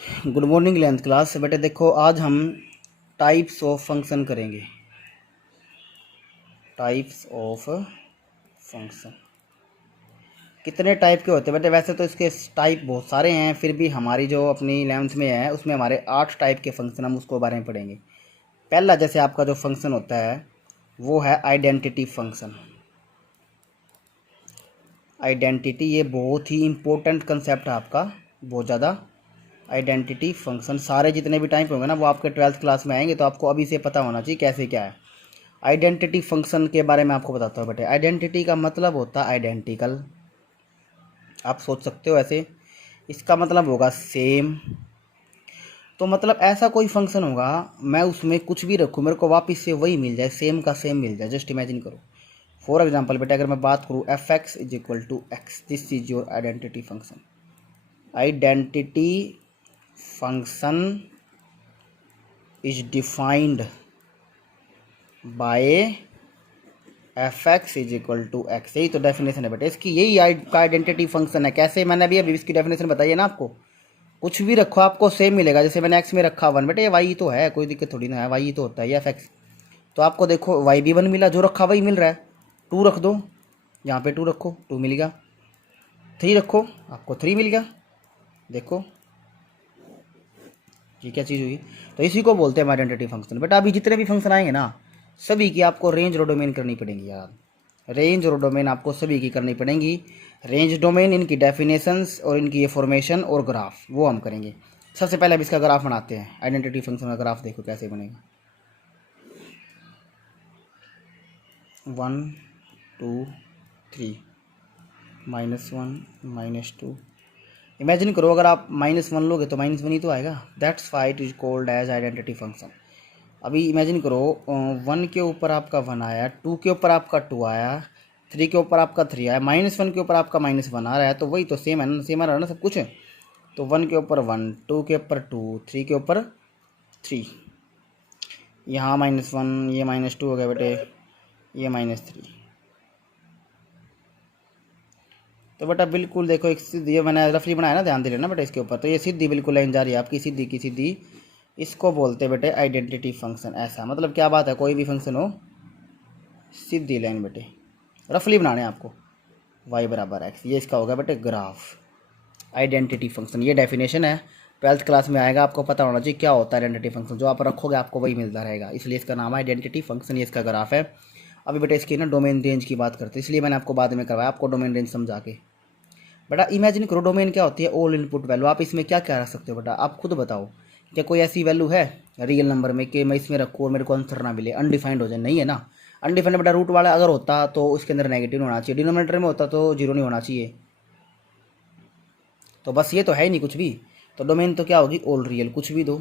Good morning 11th class. बेटे देखो, आज हम टाइप्स ऑफ फंक्शन करेंगे। टाइप्स ऑफ फंक्शन कितने टाइप के होते हैं बेटे? वैसे तो इसके टाइप बहुत सारे हैं, फिर भी हमारी जो अपनी 11th में है उसमें हमारे 8 टाइप के फंक्शन, हम उसको बारे में पढ़ेंगे। पहला जैसे आपका जो फंक्शन होता है वो है आइडेंटिटी फंक्शन। आइडेंटिटी ये बहुत ही इम्पोर्टेंट कंसेप्ट है आपका, बहुत ज़्यादा। आइडेंटिटी फंक्शन सारे जितने भी टाइप होंगे ना वो आपके 12th क्लास में आएंगे, तो आपको अभी से पता होना चाहिए कैसे क्या है। आइडेंटिटी फंक्शन के बारे में आपको बताता हूँ बेटे। आइडेंटिटी का मतलब होता है आइडेंटिकल। आप सोच सकते हो ऐसे, इसका मतलब होगा सेम। तो मतलब ऐसा कोई फंक्शन होगा, मैं उसमें कुछ भी रखूँ मेरे को वापस से वही मिल जाए, सेम का सेम मिल जाए। जस्ट इमेजिन करो। फॉर एग्जाम्पल बेटे, अगर मैं बात करूँ F x is equal to X, this is your identity function. Identity function is defined by F x is equal to X. यही तो डेफिनेशन है बेटे इसकी, यही आइडेंटिटी फंक्शन है। कैसे? मैंने अभी इसकी डेफिनेशन बताई है ना आपको। कुछ भी रखो आपको सेम मिलेगा। जैसे मैंने एक्स में रखा 1, बेटे ये वाई तो है, कोई दिक्कत थोड़ी ना है, वाई तो होता है ये एफ एक्स। तो आपको देखो वाई भी 1 मिला, जो रखा वही मिल रहा है। 2 रख दो, यहाँ पे 2 रखो 2 मिल गया। 3 रखो, आपको 3 मिल गया। देखो ये क्या चीज़ हुई। तो इसी को बोलते हैं आइडेंटिटी फंक्शन। बेटा अभी जितने भी फंक्शन आएंगे ना, सभी की आपको रेंज और डोमेन करनी पड़ेगी यार। रेंज और डोमेन आपको सभी की करनी पड़ेंगी। रेंज डोमेन, इनकी डेफिनेशंस और इनकी ये फॉर्मेशन और ग्राफ, वो हम करेंगे। सबसे पहले अब इसका ग्राफ बनाते हैं। आइडेंटिटी फंक्शन का ग्राफ देखो कैसे बनेगा। 1 2 3 -1 -2। इमेजिन करो, अगर आप -1 लोगे तो -1 ही तो आएगा। That's why it is called as identity function. अभी इमेजिन करो, 1 के ऊपर आपका 1 आया, 2 के ऊपर आपका 2 आया, 3 के ऊपर आपका 3 आया, -1 के ऊपर आपका -1 आ रहा है। तो वही तो सेम है ना, सेम आ रहा है ना सब कुछ। तो 1 के ऊपर 1, 2 के ऊपर 2, 3 के ऊपर 3, यहाँ -1, ये -2 हो गया बेटे, ये -3। तो बेटा बिल्कुल देखो, एक सीधी, ये मैंने रफली बनाया ना, ध्यान दे लेना बेटा इसके ऊपर। तो ये सीधी बिल्कुल लाइन जा रही है आपकी, सीधी की सीधी। इसको बोलते हैं बेटे आइडेंटिटी फंक्शन। ऐसा मतलब क्या बात है, कोई भी फंक्शन हो सीधी लाइन बेटे, रफली बनाने आपको। y बराबर एक्स, ये इसका होगा बेटे ग्राफ। आइडेंटिटी फंक्शन ये डेफिनेशन है, 12th क्लास में आएगा, आपको पता होना चाहिए क्या होता है आइडेंटिटी फंक्शन। जो आप रखोगे आपको वही मिलता रहेगा, इसलिए इसका नाम है आइडेंटिटी फंक्शन। ये इसका ग्राफ है। अभी बेटा इसकी ना डोमेन रेंज की बात करते हैं, इसलिए मैंने आपको बाद में करवाया, आपको डोमेन रेंज समझा के। बेटा इमेजिन करो, डोमेन क्या होती है? All input value. आप इसमें क्या क्या रख सकते हो बेटा, आप खुद बताओ। क्या कोई ऐसी वैल्यू है रियल नंबर में कि मैं इसमें रखूँ और मेरे को आंसर ना मिले, अनडिफाइंड हो जाए? नहीं है ना। अनडिफाइंड बेटा रूट वाला अगर होता तो उसके अंदर नेगेटिव होना चाहिए, डिनोमिनेटर में होता तो 0 नहीं होना चाहिए। तो बस ये तो है ही नहीं कुछ भी। तो डोमेन तो क्या होगी? ऑल रियल, कुछ भी दो।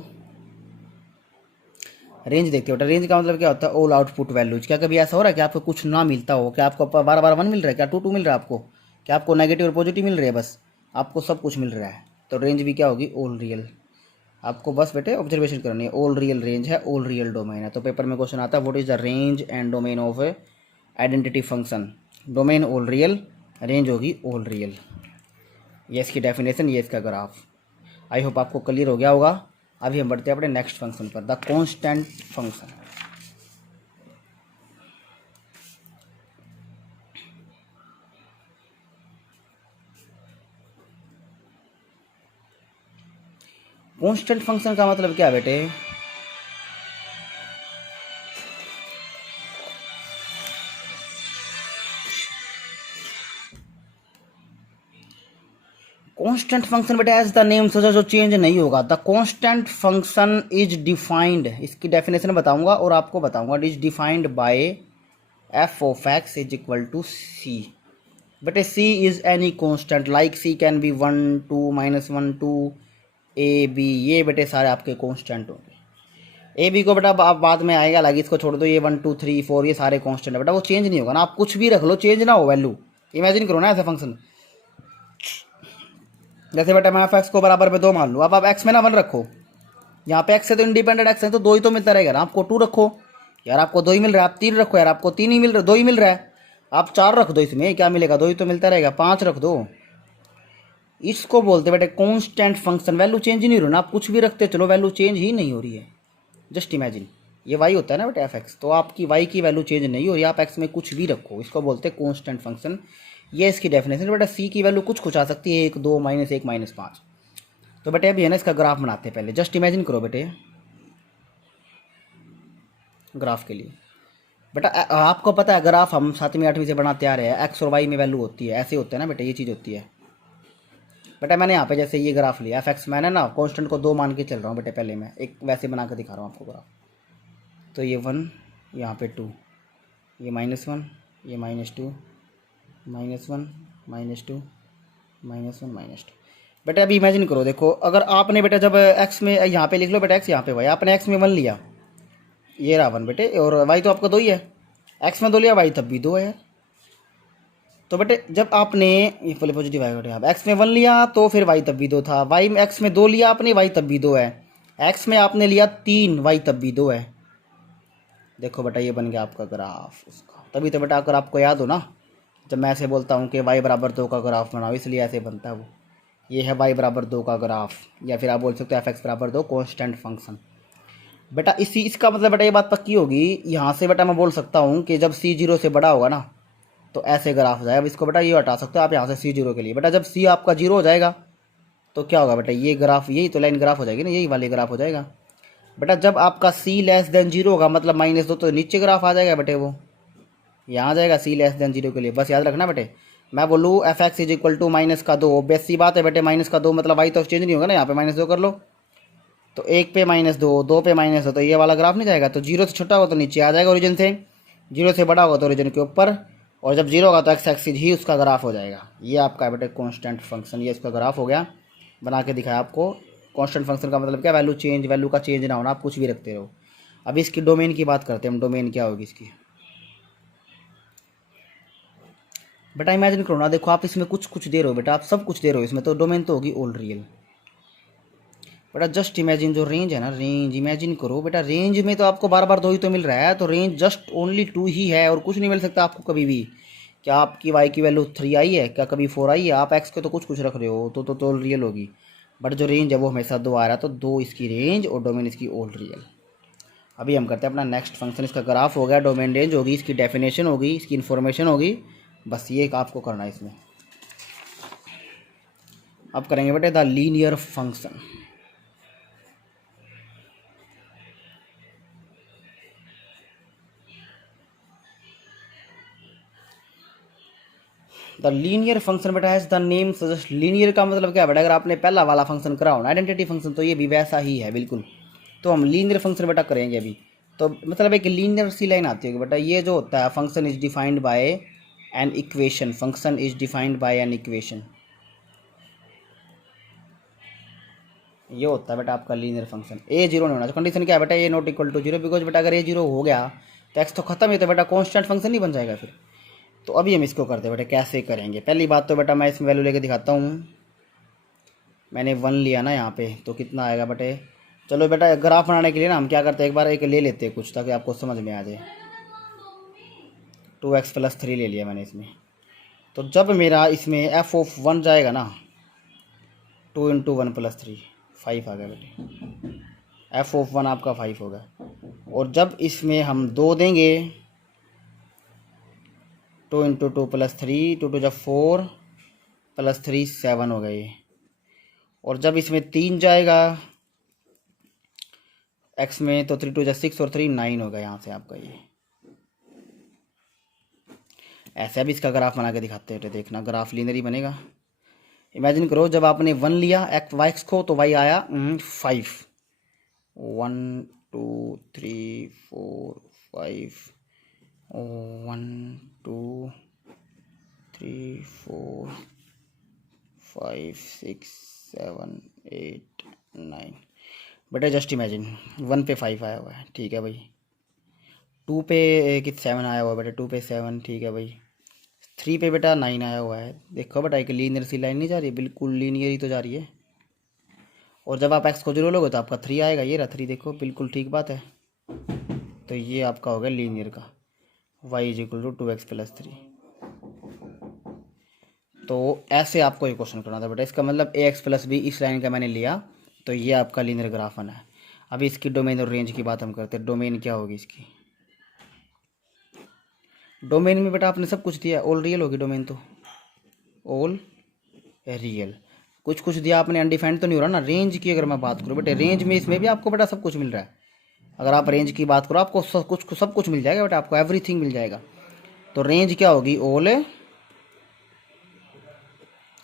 रेंज देखते हो बेटा, रेंज का मतलब क्या होता है? All output values. क्या कभी ऐसा हो रहा है कि आपको कुछ ना मिलता हो? क्या आपको बार बार 1 मिल रहा है? क्या 2 मिल रहा है आपको? क्या आपको नेगेटिव और पॉजिटिव मिल रहे हैं? बस आपको सब कुछ मिल रहा है। तो रेंज भी क्या होगी? All real. आपको बस बेटे ऑब्जर्वेशन करनी है, ऑल रियल रेंज है, ऑल रियल डोमेन है। तो पेपर में क्वेश्चन आता है, what is the range and domain of identity function? Domain all real, range होगी ऑल रियल। ये इसकी डेफिनेशन, ये इसका ग्राफ। आई होप आपको क्लियर हो गया होगा। अभी हम बढ़ते हैं अपने नेक्स्ट फंक्शन पर, the constant function. Constant function का मतलब क्या बेटे? कांस्टेंट फंक्शन बेटा एज द नेम सजेस्ट, जो चेंज नहीं होगा। The constant function is defined, इसकी डेफिनेशन बताऊंगा और आपको बताऊंगा। It is defined by f of x is equal to c. बेटे c is any constant, like c can be 1 2 -1 2 A B, ये बेटे सारे आपके कांस्टेंट होंगे। ए बी को बेटा आप बाद में आएगा, लाइक इसको छोड़ दो, ये 1 2 3 4 ये सारे कांस्टेंट है बेटा, वो चेंज नहीं होगा ना। आप कुछ भी रख लो, चेंज ना हो वैल्यू। इमेजिन करो ना ऐसा फंक्शन, जैसे बेटा मैं एफ एक्स को बराबर में 2 मान लूँ। अब आप एक्स में ना 1 रखो, यहाँ पे एक्स है तो इंडिपेंडेंट एक्स है तो 2 ही तो मिलता रहेगा ना। आपको 2 रखो यार, आपको 2 ही मिल रहा है। आप 3 रखो यार, आपको 3 ही मिल रहा है, 2 ही मिल रहा है। आप 4 रख दो, इसमें क्या मिलेगा? 2 ही तो मिलता रहेगा। 5 रख दो, इसको बोलते बेटे कांस्टेंट फंक्शन। वैल्यू चेंज नहीं हो रही ना, आप कुछ भी रखते चलो वैल्यू चेंज ही नहीं हो रही है। जस्ट इमेजिन ये वाई होता है ना बेटा एफ एक्स, तो आपकी वाई की वैल्यू चेंज नहीं हो रही, आप एक्स में कुछ भी रखो, इसको बोलते हैं कांस्टेंट फंक्शन। ये इसकी डेफिनेशन। बेटा सी की वैल्यू कुछ आ सकती है, 1 2 -1 -5। तो बेटे अभी है ना इसका ग्राफ बनाते हैं पहले। जस्ट इमेजिन करो बेटे ग्राफ के लिए। बेटा आपको पता है ग्राफ हम 7वीं 8वीं से बनाते आ रहे हैं, एक्स और वाई में वैल्यू होती है, ऐसे होते हैं ना बेटा, ये चीज़ होती है। बेटा मैंने यहाँ पे जैसे ये ग्राफ लिया एफ एक्स, मैंने ना कांस्टेंट को 2 मान के चल रहा हूँ बेटे। पहले मैं एक वैसे बना के दिखा रहा हूँ आपको ग्राफ। तो ये 1, यहाँ पे 2, ये -1, ये -2, -1 -2 -1 -2। बेटा अभी इमेजिन करो, देखो अगर आपने बेटा जब एक्स में यहाँ पे लिख लो बेटा एक्स, यहाँ पे वाई, आपने एक्स में 1 लिया, ये रहा 1 बेटे, और वाई तो आपका 2 ही है। एक्स में 2 लिया, वाई तब भी 2 है यार। तो बेटे जब आपने ये फुल पॉजिटिव आएगा बेटे, आप एक्स में 1 लिया तो फिर वाई तब भी 2 था, वाई में एक्स में 2 लिया आपने, वाई तब भी 2 है। एक्स में आपने लिया 3, वाई तब भी 2 है। देखो बेटा ये बन गया आपका ग्राफ उसका। तभी तो बेटा अगर आपको याद हो ना, जब मैं ऐसे बोलता हूँ कि वाई बराबर 2 का ग्राफ बनाओ, इसलिए ऐसे बनता है वो। ये है वाई बराबर 2 का ग्राफ, या फिर आप बोल सकते हो एफ एक्स बराबर 2 कॉन्स्टेंट फंक्शन। बेटा इसी इसका मतलब बेटा ये बात पक्की होगी, यहाँ से बेटा मैं बोल सकता हूँ कि जब सी 0 से बड़ा होगा ना तो ऐसे ग्राफ हो जाएगा। अब इसको बेटा ये हटा सकते हो आप यहाँ से सी 0 के लिए। बेटा जब सी आपका 0 हो जाएगा तो क्या होगा बेटा, ये ग्राफ, यही तो लाइन ग्राफ हो जाएगी ना, यही वाली ग्राफ हो जाएगा। बेटा जब आपका सी -0 होगा मतलब -2, तो नीचे ग्राफ आ जाएगा बेटे, वो यहाँ आ जाएगा सी <0 के लिए। बस याद रखना बेटे, मैं बोलूँ f x is equal to -2, बेस सी बात है बेटे, -2 मतलब वाई तो चेंज नहीं होगा ना, यहाँ पे -2 कर लो, तो 1 पे -2, 2 पे -2, तो ये वाला ग्राफ नहीं जाएगा। तो 0 से छोटा होगा तो नीचे आ जाएगा ओरिजिन से, 0 से बड़ा होगा तो ओरिजिन के ऊपर, और जब 0 होगा तो एक्स एक्सिस ही उसका ग्राफ हो जाएगा। ये आपका बेटे कांस्टेंट फंक्शन, ये इसका ग्राफ हो गया, बना के दिखाया आपको। कांस्टेंट फंक्शन का मतलब क्या, वैल्यू का चेंज ना होना, आप कुछ भी रखते रहो। अभी इसकी डोमेन की बात करते हैं हम, डोमेन क्या होगी इसकी। बेटा इमेजिन करो ना, देखो आप इसमें कुछ दे रहे हो बेटा, आप सब कुछ दे रहे हो इसमें, तो डोमेन तो होगी ऑल रियल। बेटा जस्ट इमेजिन जो रेंज है ना, रेंज इमेजिन करो बेटा, रेंज में तो आपको बार बार 2 ही तो मिल रहा है, तो रेंज जस्ट ओनली 2 ही है, और कुछ नहीं मिल सकता आपको कभी भी। क्या आपकी वाई की वैल्यू 3 आई है, क्या कभी 4 आई है? आप एक्स के तो कुछ रख रहे हो, तो ऑल रियल होगी। बट जो रेंज है वो हमेशा 2 आ रहा है, तो 2 इसकी रेंज और डोमेन इसकी ऑल रियल। अभी हम करते हैं अपना नेक्स्ट फंक्शन। इसका ग्राफ हो गया, डोमेन रेंज होगी, इसकी डेफिनेशन होगी, इसकी इन्फॉर्मेशन होगी, बस ये आपको करना है इसमें। अब करेंगे बेटे the linear function. The linear function बेटा has the name suggest. Linear का मतलब क्या बेटा, अगर आपने पहला वाला फंक्शन करा हो ना आइडेंटिटी फंक्शन, तो ये भी वैसा ही है बिल्कुल। तो हम लीनियर फंक्शन बेटा करेंगे अभी। तो मतलब एक लीनियर सी लाइन आती है बेटा, ये जो होता है function is defined bye an equation, function is defined bye an equation, ये होता है बेटा आपका लीनियर फंक्शन। ए 0 नहीं होना, तो कंडीशन क्या है बेटा, ए नॉट इक्वल टू 0, बिकॉज बेटा अगर ए 0 हो गया तो एक्स तो खत्म ही, तो बेटा कॉन्स्टेंट फंक्शन नहीं बन जाएगा फिर। तो अभी हम इसको करते हैं बेटा, कैसे करेंगे। पहली बात तो बेटा मैं इसमें वैल्यू लेके दिखाता हूँ। मैंने 1 लिया ना यहाँ पे, तो कितना आएगा बेटे। चलो बेटा ग्राफ बनाने के लिए ना हम क्या करते हैं, एक बार एक ले लेते हैं कुछ, ताकि आपको समझ में आ जाए। 2x + 3 ले लिया मैंने इसमें। तो जब मेरा इसमें f(1) जाएगा ना, 2 × 1 + 3, 5 आ गया बेटे, f(1) आपका 5 होगा। और जब इसमें हम 2 देंगे, 2 × 2 + 3, 2 × 4 + 3 7 हो गए। और जब इसमें 3 जाएगा x में, तो 3 × 2 = 6 और 3 9 होगा यहाँ से आपका ये। ऐसे भी इसका ग्राफ बना के दिखाते हैं, तो देखना ग्राफ लीनियर ही बनेगा। इमेजिन करो जब आपने 1 लिया x को, तो y आया 5, 1 2 3 4 5, 1 2 3 4 5 6 7 8 9। बेटा जस्ट इमेजिन 1 पे 5 आया हुआ है, ठीक है भाई। 2 पे 7 आया हुआ है बेटा, 2 पे 7, ठीक है भाई। 3 पे बेटा 9 आया हुआ है। देखो बेटा एक लीनियर सी लाइन नहीं जा रही, बिल्कुल लीनियर ही तो जा रही है। और जब आप एक्स को 0 लोगे तो आपका 3 आएगा, ये रहा 3, देखो बिल्कुल ठीक बात है। तो ये आपका हो गया लीनियर का, y = 2x + 3। तो ऐसे आपको ये क्वेश्चन करना था बेटा। इसका मतलब ए एक्स प्लस बी इस लाइन का मैंने लिया, तो ये आपका लीनियर ग्राफ बना है। अभी इसकी डोमेन और रेंज की बात हम करते हैं। डोमेन क्या होगी इसकी? डोमेन में बेटा आपने सब कुछ दिया, ऑल रियल होगी डोमेन, तो ऑल रियल। कुछ कुछ दिया आपने, अनडिफाइंड तो नहीं हो रहा ना। रेंज की अगर मैं बात करूँ बेटे, रेंज में इसमें भी आपको बेटा सब कुछ मिल रहा है। अगर आप रेंज की बात करो आपको सब कुछ मिल जाएगा बेटा, आपको एवरीथिंग मिल जाएगा। तो रेंज क्या होगी? All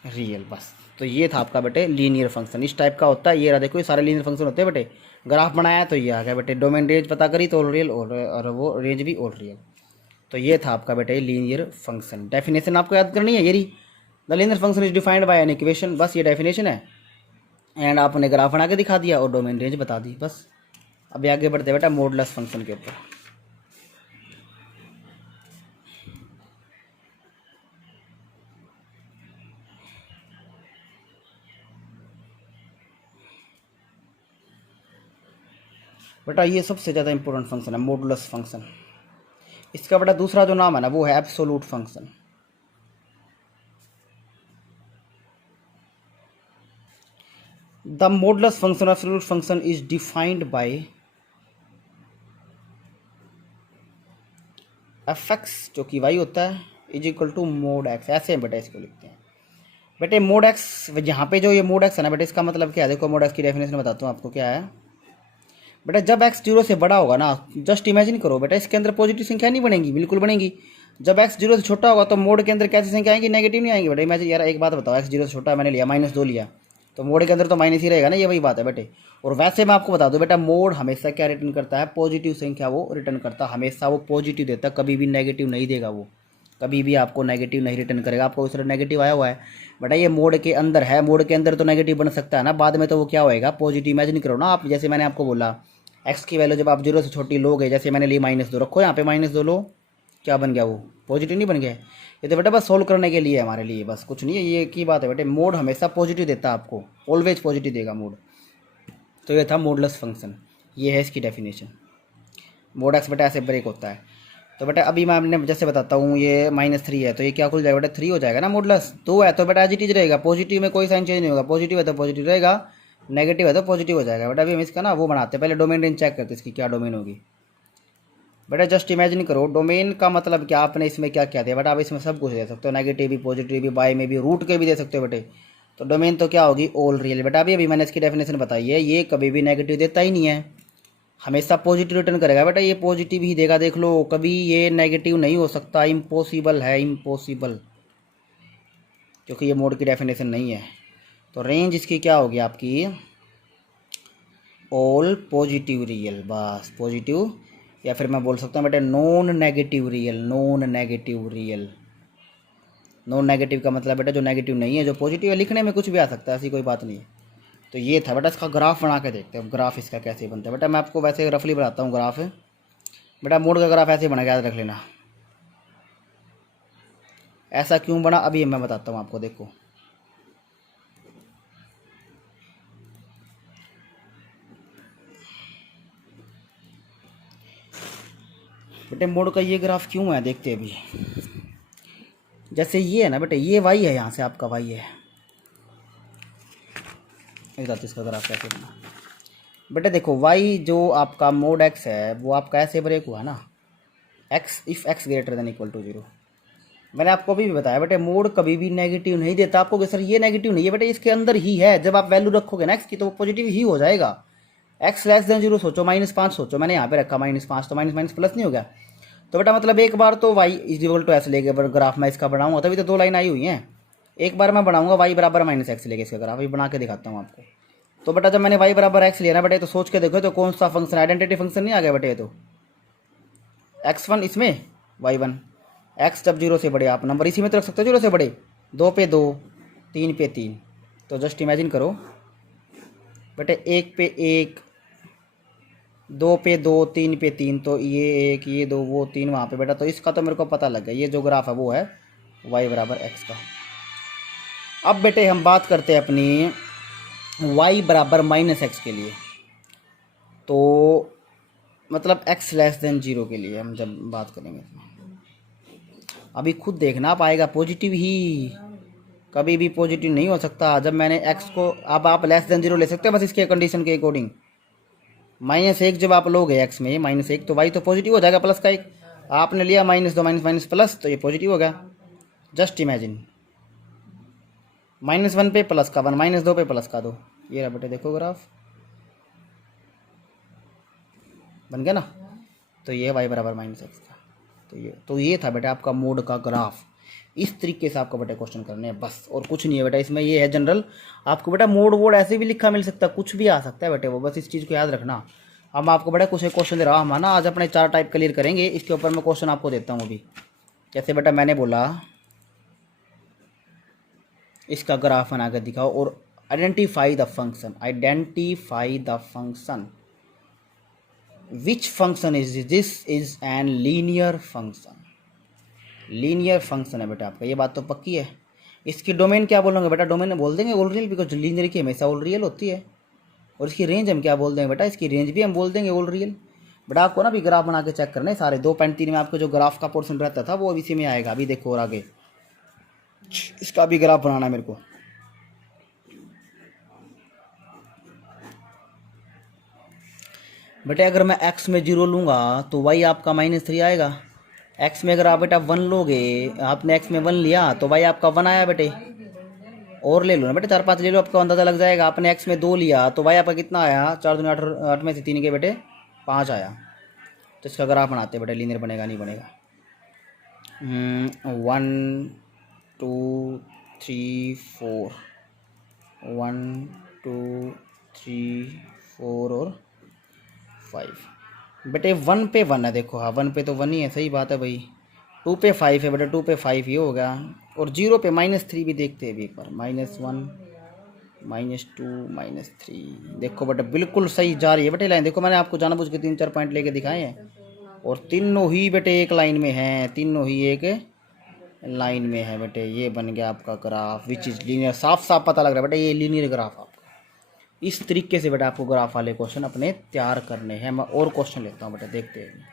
real. बस, तो ये था आपका बेटे लीनियर फंक्शन। इस टाइप का होता है। ये रहा देखो, ये सारे लीनियर फंक्शन होते हैं बेटे। ग्राफ बनाया तो ये आ गया बेटे, डोमेन रेंज पता करी तो ऑल रियल, और वो रेंज भी ऑल रियल। तो ये था आपका बेटे लीनियर फंक्शन। डेफिनेशन आपको याद करनी है, ये रही, the linear function is defined bye an equation. बस ये डेफिनेशन है। एंड आपने ग्राफ बना के दिखा दिया और डोमेन रेंज बता दी, बस। अभी आगे बढ़ते बेटा मॉडुलस फंक्शन के ऊपर। बेटा ये सबसे ज़्यादा इंपॉर्टेंट फंक्शन है, मॉडुलस फंक्शन। इसका बेटा दूसरा जो नाम है ना, वो है absolute function. The modulus function absolute function is defined by F X, जो कि वाई होता है, is equal to mod X. ऐसे बेटा इसको लिखते हैं बेटे। मोड एक्स, यहाँ पे जो ये मोड एक्स है ना बेटे, इसका मतलब क्या है? देखो मोड एक्स की डेफिनेशन बताता हूँ आपको क्या है बेटा। जब एक्स जीरो से बड़ा होगा ना, जस्ट इमेजिन करो बेटा, इसके अंदर पॉजिटिव संख्या नहीं बनेगी, बिल्कुल बनेगी। जब एक्स जीरो से छोटा होगा तो मोड के अंदर कैसी संख्या आएंगी? नेगेटिव नहीं आएंगी बेटा। इमेजिन यार, एक बात बताओ, एक्स जीरो से छोटा मैंने लिया -2 लिया, तो मोड के अंदर तो माइनस ही रहेगा ना, ये वही बात है बेटे। और वैसे मैं आपको बता दूं बेटा, मोड हमेशा क्या रिटर्न करता है? पॉजिटिव संख्या वो रिटर्न करता है, हमेशा वो पॉजिटिव देता है, कभी भी नेगेटिव नहीं देगा वो, कभी भी आपको नेगेटिव नहीं रिटर्न करेगा। आपको उस तरह नेगेटिव आया हुआ है बेटा, ये मोड के अंदर है। मोड के अंदर तो नेगेटिव बन सकता है ना, बाद में तो वो क्या होएगा? पॉजिटिव। इमेजिन करो ना आप, जैसे मैंने आपको बोला एक्स की वैल्यू जब आप जीरो से छोटी लोगे, जैसे मैंने ली -2, रखो यहाँ पे -2 लो, क्या बन गया? वो पॉजिटिव नहीं बन गया? ये तो बेटा बस सोल्व करने के लिए हमारे लिए, बस कुछ नहीं है। ये की बात है बेटे, मोड हमेशा पॉजिटिव देता है आपको, ऑलवेज पॉजिटिव देगा मोड। तो ये था मॉडुलस फंक्शन, ये है इसकी डेफिनेशन। मोड एक्स बेटा ऐसे ब्रेक होता है। तो बेटा अभी मैं आपने जैसे बताता हूँ, ये -3 है तो ये क्या खुल जाएगा बेटा? 3 हो जाएगा ना। मॉडुलस 2 है तो बेटा एज इट इज रहेगा, पॉजिटिव में कोई साइन चेंज नहीं होगा। पॉजिटिव है तो पॉजिटिव रहेगा, नेगेटिव है तो पॉजिटिव हो जाएगा बेटा। अभी हम इसका ना वो बनाते हैं, पहले डोमेन रेंज चेक करते हैं इसकी क्या डोमेन होगी बेटा। जस्ट इमेजिन करो, डोमेन का मतलब क्या? आपने इसमें क्या क्या दिया बेटा? आप इसमें सब कुछ दे सकते हो, नेगेटिव भी, पॉजिटिव भी, बाय में भी, रूट के भी दे सकते हो बेटे। तो डोमेन तो क्या होगी? ऑल रियल बेटा। अभी मैंने इसकी डेफिनेशन बताई है, ये कभी भी नेगेटिव देता ही नहीं है, हमेशा पॉजिटिव रिटर्न करेगा बेटा। ये पॉजिटिव ही देगा, देख लो, कभी ये नेगेटिव नहीं हो सकता, इम्पॉसिबल है, इम्पॉसिबल, क्योंकि ये मोड की डेफिनेशन नहीं है। तो रेंज इसकी क्या होगी आपकी? ऑल पॉजिटिव रियल, बस पॉजिटिव। या फिर मैं बोल सकता हूँ बेटा non negative real, non negative real. Non negative का मतलब बेटा जो नेगेटिव नहीं है, जो पॉजिटिव है। लिखने में कुछ भी आ सकता है, ऐसी कोई बात नहीं है। तो ये था बेटा, इसका ग्राफ बना के देखते हैं। ग्राफ इसका कैसे बनता है बेटा? मैं आपको वैसे रफली बनाता हूँ ग्राफ बेटा। मोड का ग्राफ ऐसे बना के याद रख लेना। ऐसा क्यों बना अभी मैं बताता हूँ आपको, देखो। बेटे मोड का ये ग्राफ क्यों है देखते हैं अभी। जैसे ये है ना बेटे, ये वाई है, यहाँ से आपका वाई है। इसका ग्राफ कैसे बना बेटे? देखो वाई जो आपका मोड एक्स है वो आपका ऐसे ब्रेक हुआ ना, X if X greater than equal to 0। मैंने आपको अभी भी बताया बेटे, मोड कभी भी नेगेटिव नहीं देता आपको कि सर ये नेगेटिव नहीं है बेटे, इसके अंदर ही है। जब आप वैल्यू रखोगे ना एक्स की तो वो पॉजिटिव ही हो जाएगा। एक्स लेस देन 0 सोचो, -5 सोचो, मैंने यहाँ पे रखा -5, तो माइनस माइनस प्लस नहीं हो गया? तो बेटा मतलब एक बार तो वाई इज इक्वल टू ऐसे लेके ग्राफ मैं इसका बनाऊंगा, तभी तो 2 लाइन आई हुई हैं। एक बार मैं बनाऊंगा वाई बराबर -x लेके इसका ग्राफ, अभी बना के दिखाता हूँ आपको। तो बेटा जब मैंने वाई बराबर x लिया ना बेटे, तो सोच के देखो तो कौन सा फंक्शन, आइडेंटिटी फंक्शन नहीं आ गया बेटे? ये तो x1 इसमें y1। x जब 0 से बड़े, आप नंबर इसी में तो रख सकते हो 0 से बड़े, 2 पे 2, 3 पे 3। तो जस्ट इमेजिन करो बेटे, 1 पे 1, 2 पे 2, 3 पे 3, तो ये 1, ये 2, वो 3 वहाँ पे बेटा। तो इसका तो मेरे को पता लग गया, ये जो ग्राफ है वो है y बराबर x का। अब बेटे हम बात करते हैं अपनी y बराबर -x के लिए। तो मतलब x लेस देन 0 के लिए हम जब बात करेंगे, अभी खुद देखना आप, आएगा पॉजिटिव ही। कभी भी पॉजिटिव नहीं हो सकता। जब मैंने एक्स को, अब आप लेस देन जीरो ले सकते हो बस इसके कंडीशन के अकॉर्डिंग। -1 जब आप लोगे एक्स में -1 तो वाई तो पॉजिटिव हो जाएगा प्लस का 1। आपने लिया -2 माइनस प्लस तो ये पॉजिटिव हो गया। जस्ट इमेजिन, -1 पे प्लस का 1, -2 पे प्लस का 2, ये रहा बेटे देखो ग्राफ बन गया ना। तो ये y बराबर -x था। तो ये था बेटा आपका मोड का ग्राफ। इस तरीके से आपको बेटा क्वेश्चन करने हैं बस, और कुछ नहीं है बेटा इसमें। ये है जनरल, आपको बेटा मोड वोड ऐसे भी लिखा मिल सकता है, कुछ भी आ सकता है बेटे, वो बस इस चीज़ को याद रखना। अब आपको बेटा कुछ एक क्वेश्चन दे रहा हूँ हम ना, आज अपने 4 टाइप क्लियर करेंगे। इसके ऊपर मैं क्वेश्चन आपको देता हूँ अभी। जैसे बेटा मैंने बोला इसका ग्राफ बना कर दिखाओ और identify the function, identify the function, which function is this, is an linear function. Linear function है बेटा आपका, ये बात तो पक्की है। इसकी डोमेन क्या बोलोगे बेटा, डोमेन बोल देंगे ऑल रियल, बिकॉज लीनियर की हमेशा ऑल रियल होती है। और इसकी रेंज हम क्या बोल देंगे बेटा, इसकी रेंज भी हम बोल देंगे ऑल रियल। बेटा आपको ना अभी ग्राफ बना के चेक करना है सारे। 2.3 में आपको जो ग्राफ का पोर्शन रहता था वो अब इसी में आएगा। अभी देखो और आगे इसका भी ग्राफ बनाना है मेरे को। बेटा अगर मैं x में 0 लूँगा तो y आपका -3 आएगा। x में अगर आप बेटा 1 लोगे, आपने x में 1 लिया तो y आपका 1 आया बेटे। और ले लो ना बेटे 4-5 ले लो, आपको अंदाज़ा लग जाएगा। आपने x में 2 लिया तो y आपका कितना आया, 4 दूनी 8, 8 में से 3 के बेटे 5 आया। तो इसका ग्राफ बनाते बेटे, लीनियर बनेगा नहीं बनेगा। 1 2 3 4, 1 2 3 4 और 5 बेटे। 1 पे 1 है देखो, हाँ 1 पे तो 1 ही है, सही बात है भाई। 2 पे 5 है बेटा, 2 पे 5 ये हो गया। और 0 पे -3 भी देखते हैं अभी एक बार, -1 -2 -3। देखो बेटा बिल्कुल सही जा रही है बेटे लाइन। देखो मैंने आपको जानबूझ के 3-4 पॉइंट लेके दिखाए हैं, और तीनों ही बेटे एक लाइन में हैं, तीनों ही एक लाइन में है बेटे। ये बन गया आपका ग्राफ विच इज़ लीनियर। साफ साफ पता लग रहा है बेटा ये लीनियर ग्राफ आपका। इस तरीके से बेटा आपको ग्राफ वाले क्वेश्चन अपने तैयार करने हैं। मैं और क्वेश्चन लेता हूँ बेटा, देखते हैं।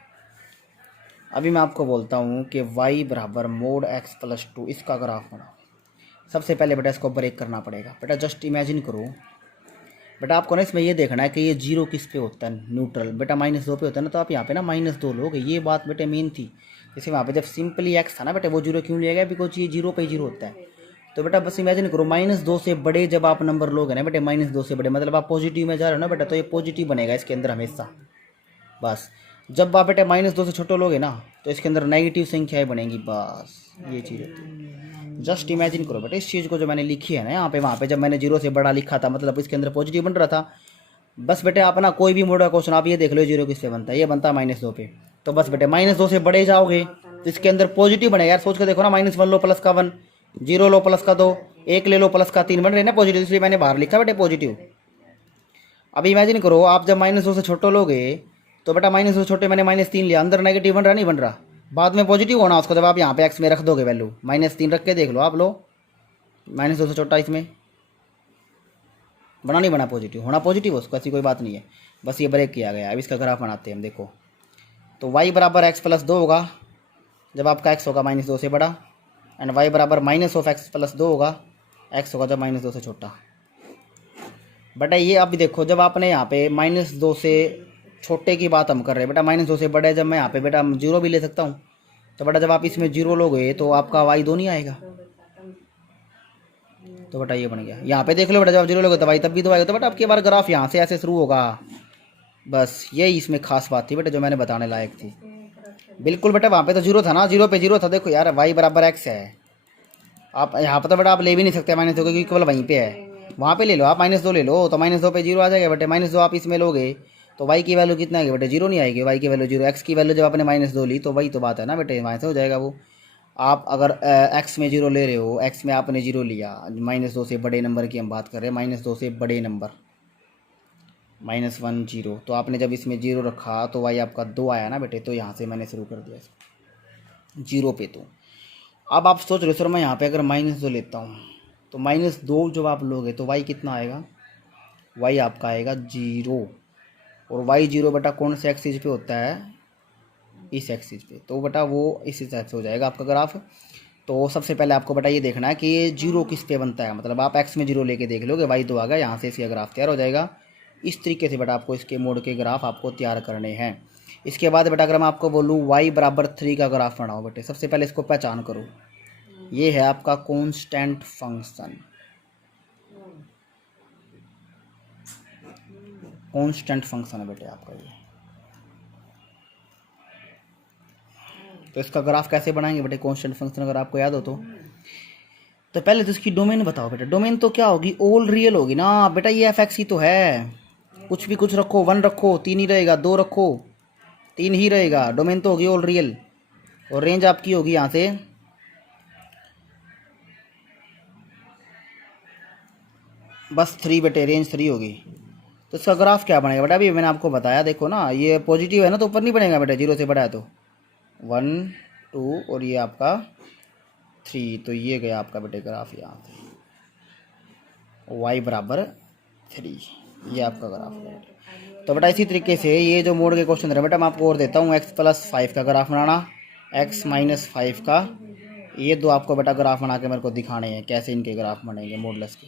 अभी मैं आपको बोलता हूँ कि y बराबर मोड x प्लस 2, इसका ग्राफ बनाओ। सबसे पहले बेटा इसको ब्रेक करना पड़ेगा। बेटा जस्ट इमेजिन करो बेटा, आपको ना इसमें ये देखना है कि ये 0 किस पे होता है, न्यूट्रल। बेटा -2 पे होता है ना, तो आप यहाँ पे ना -2 लोगे। ये बात बेटे मेन थी। जैसे वहाँ पे जब सिंपली x था ना बेटे, वो 0 क्यों लिया गया, बिकॉज ये 0 पे 0 होता है। तो बेटा बस इमेजिन करो -2 से बड़े जब आप नंबर लोगे ना बेटे, -2 से बड़े मतलब आप पॉजिटिव में जा रहे हो ना बेटा, तो ये पॉजिटिव बनेगा इसके अंदर हमेशा। बस जब आप बेटे -2 से छोटे लोगे ना तो इसके अंदर नेगेटिव संख्याएं बनेंगी। बस ये चीज़ होती है। जस्ट इमेजिन करो बेटे इस चीज़ को जो मैंने लिखी है ना यहाँ पे, वहाँ पे जब मैंने 0 से बड़ा लिखा था मतलब इसके अंदर पॉजिटिव बन रहा था। बस बेटे आप ना कोई भी मोड का क्वेश्चन आप ये देख लो 0 किससे बनता है, ये बनता है -2 पे। तो बस बेटे -2 से बड़े जाओगे तो इसके अंदर पॉजिटिव बनेगा। यार सोच के देखो ना, -1 लो प्लस का 1, 0 लो प्लस का 2, 1 ले लो प्लस का 3, बन रहे ना पॉजिटिव, इसलिए मैंने बाहर लिखा बेटे पॉजिटिव। अब इमेजिन करो आप जब -2 से छोटे लोगे तो बेटा -2 से छोटे मैंने -3 लिया, अंदर नेगेटिव बन रहा नहीं बन रहा, बाद में पॉजिटिव होना उसको जब आप यहाँ पे x में रख दोगे वैल्यू। -3 रख के देख लो आप, लो -2 से छोटा इसमें बना नहीं बना पॉजिटिव, होना पॉजिटिव उसको, ऐसी कोई बात नहीं है। बस ये ब्रेक किया गया। अब इसका ग्राफ बनाते हैं हम। देखो तो y बराबर x प्लस 2 होगा जब आपका x होगा -2 से बड़ा, एंड y बराबर -x प्लस 2 होगा, x होगा जब -2 से छोटा। बेटा ये अब देखो जब आपने यहाँ पे -2 से छोटे की बात हम कर रहे हैं बेटा, -2 से बड़े जब मैं यहाँ पे बेटा 0 भी ले सकता हूँ। तो बेटा जब आप इसमें 0 लोगे तो आपका y 2 नहीं आएगा। तो बेटा ये बन गया। यहाँ पे देख लो बेटा जब आप 0 लोगे तो y तब भी 2 आएगा। तो बेटा आपकी बार ग्राफ यहाँ से ऐसे शुरू होगा। बस यही इसमें खास बात थी बेटा जो मैंने बताने लायक थी। बिल्कुल बेटा वहाँ पे तो 0 था ना, 0 पे 0 था। देखो यार y बराबर x है, आप यहाँ पर तो बेटा आप ले भी नहीं सकते -2 क्योंकि केवल वहीं पे है। वहाँ पे ले लो आप -2 ले लो, तो -2 पे 0 आ जाएगा बेटे। -2 आप इसमें लोगे तो y की वैल्यू कितना आएगी बेटे, 0 नहीं आएगी। y की वैल्यू 0, x की वैल्यू जब आपने -2 ली तो वही तो बात है ना बेटे, वहाँ से हो जाएगा वो। आप अगर x में 0 ले रहे हो, x में आपने 0 लिया, -2 से बड़े नंबर की हम बात कर रहे हैं, -2 से बड़े नंबर, -1 0, तो आपने जब इसमें 0 रखा तो y आपका 2 आया ना बेटे। तो यहाँ से मैंने शुरू कर दिया इसको 0 पे। तो अब आप सोच रहे हो सर मैं यहाँ पे अगर -2 लेता हूँ तो -2 जब आप लोगे तो y कितना आएगा, y आपका आएगा 0। और y 0 बेटा कौन से एक्सिस पे होता है, इस एक्सिस पे। तो बेटा वो इस हिसाब से हो जाएगा आपका ग्राफ। तो सबसे पहले आपको बेटा ये देखना है कि ये जीरो किस पे बनता है, मतलब आप एक्स में जीरो लेके देख लोगे, वाई तो आ गया, यहाँ से इसका ग्राफ तैयार हो जाएगा। इस तरीके से बेटा आपको इसके मोड के ग्राफ आपको तैयार करने हैं। इसके बाद बेटा अगर मैं आपको बोलूँ वाई बराबर 3 का ग्राफ बनाओ बेटे, सबसे पहले इसको पहचान करो, ये है आपका कांस्टेंट फंक्शन, कांस्टेंट फंक्शन है बेटे आपका ये। तो इसका ग्राफ कैसे बनाएंगे बेटे कांस्टेंट फंक्शन, अगर आपको याद हो तो पहले तो इसकी डोमेन बताओ बेटा। डोमेन तो क्या होगी, ऑल रियल होगी ना बेटा, ये एफ एक्स ही तो है, कुछ भी कुछ रखो, 1 रखो 3 ही रहेगा, 2 रखो 3 ही रहेगा, डोमेन तो होगी ऑल रियल। और रेंज आपकी होगी यहाँ से बस 3 बेटे, रेंज 3 होगी। तो इसका ग्राफ क्या बनेगा बेटा, अभी मैंने आपको बताया, देखो ना ये पॉजिटिव है ना तो ऊपर नहीं बनेगा बेटा, 0 से बड़ा है तो 1 2 और ये आपका 3, तो ये गया आपका बेटे ग्राफ यहाँ से y बराबर 3, ये आपका ग्राफ है। तो बेटा इसी तरीके से ये जो मोड के क्वेश्चन है बेटा मैं आपको और देता हूँ, x+5 का ग्राफ बनाना, x-5 का, ये दो आपको बेटा ग्राफ बना के मेरे को दिखाने हैं कैसे इनके ग्राफ बनेंगे मॉडुलस के।